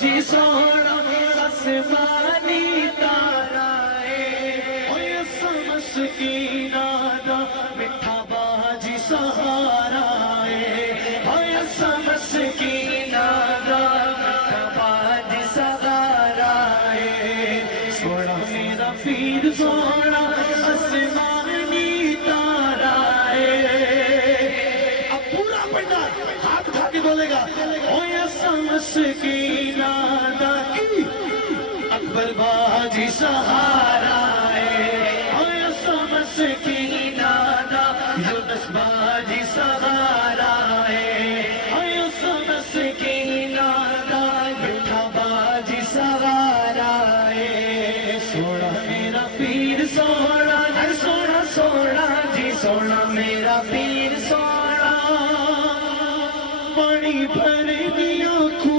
باجی سونا آسمانی تارا ہے اوے مسکینہ دا میٹھا باجی سہارا ہے اوے مسکینہ دا میٹھا باجی سہارا ہے سونا میرا پیر سونا آسمانی تارا ہے اب پورا پڑھنا ہاتھ اٹھا کے بولے گا اوے مسکینہ دا اکبر باجی سہارا